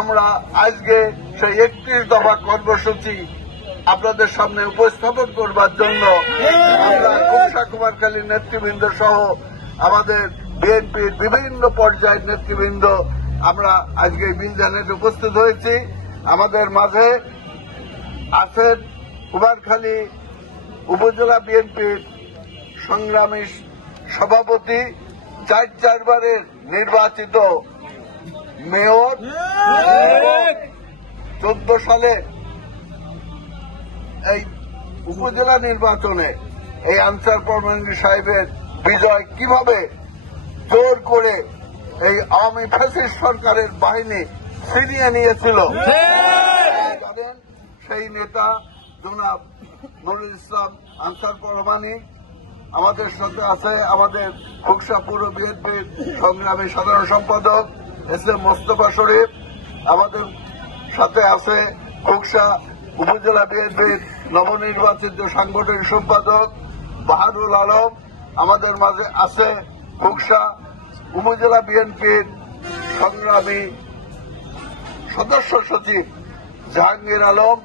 আমরা আজকে সেই 31 দফা কর্মসূচি আপনাদের সামনে উপস্থাপন করবার জন্য আমরা খুলনা কুমারখালীর নেতৃবৃন্দ সহ আমাদের বিএনপির বিভিন্ন পর্যায়ের নেতৃবৃন্দ আমরা আজকে বিলজানেটে উপস্থিত হয়েছি। আমাদের মাঝে আছেন কুমারখালী উপজেলা বিএনপির সংগ্রামী সভাপতি, 4বারের নির্বাচিত মেয়র, 14 সালে এই উপজেলা নির্বাচনে এই আনসার পরমানগী সাহেবের বিজয় কিভাবে জোর করে এই আওয়ামী ফ্যাসিস্ট সরকারের বাহিনী ছিনিয়ে নিয়েছিল জানেন। সেই নেতা জনাব নুরুল ইসলাম আনসার পরমানি। আমাদের সাথে আছে আমাদের খুকসা পৌর বিএনপির সংগ্রামী সাধারণ সম্পাদক এস.এম. মোস্তফা শরীফ। আমাদের সাথে আছে খুকসা উপজেলা বিএনপির নবনির্বাচিত সাংগঠনিক সম্পাদক বাহাদুর আলম। আমাদের মাঝে আছে খুকসা উপজেলা বিএনপির সংগ্রামী সদস্য সচিব জাহাঙ্গীর আলম।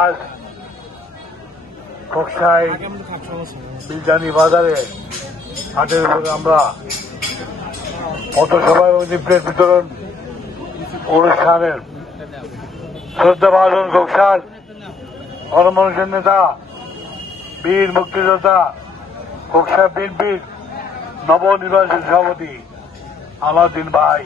আজ খোকসায় বিলজানি বাজারে হাটের উপরে আমরা পথসভা এবং লিফলেট বিতরণ অনুষ্ঠানের শ্রদ্ধা ভাজন খোকসার গণমানুষের নেতা, বীর মুক্তিযোদ্ধা, খোকসা বিএনপির নবনির্বাচিত সভাপতি আলাউদ্দিন ভাই।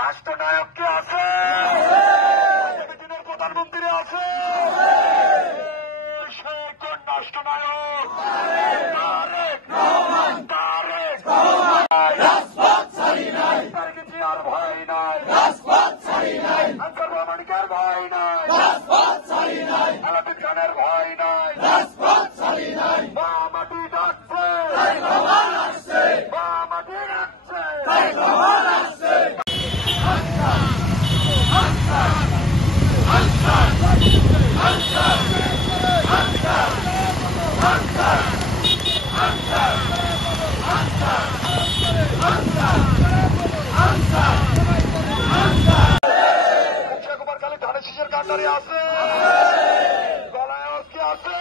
রাষ্ট্রনায়ক কে আছে? প্রধানমন্ত্রী আছে? সে কোন রাষ্ট্রনায়ক? আর ভয় নাই, আনসার রহমানের ভয় নাই, আলাউদ্দিন খানের ভয় নাই। মা মাটি ডাকছে, মা মাটি ডাকছে। কুমারখালী ধানের শীষের কান্ডারি আছে, গলায় অস্কি আছে,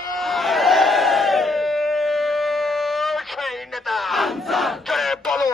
সেই নেতা বলো